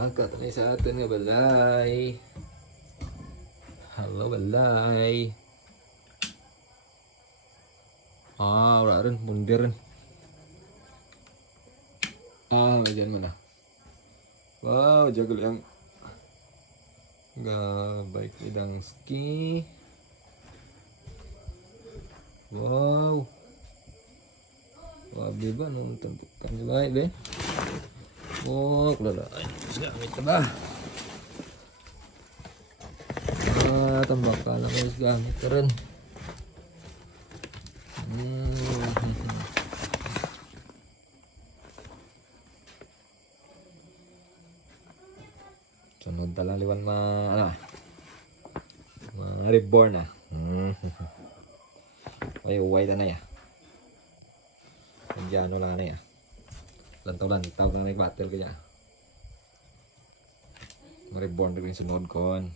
Angkat na sa atin nga balay. Hello balay. Wala rin, mundi rin. Dyan mo na. Wow, jago lang. Baik idang ski. Wow. Wabi ba nung tempukan ni baik be? Oh, kulala. Gamit na ba? Tambak ka lang guys, gamit ka rin. Sunod talang liwan reborn na. Ay, white na ya. Indiano lang na ya. Lantaw lang may battle kaya. Reborn rin sunod kon.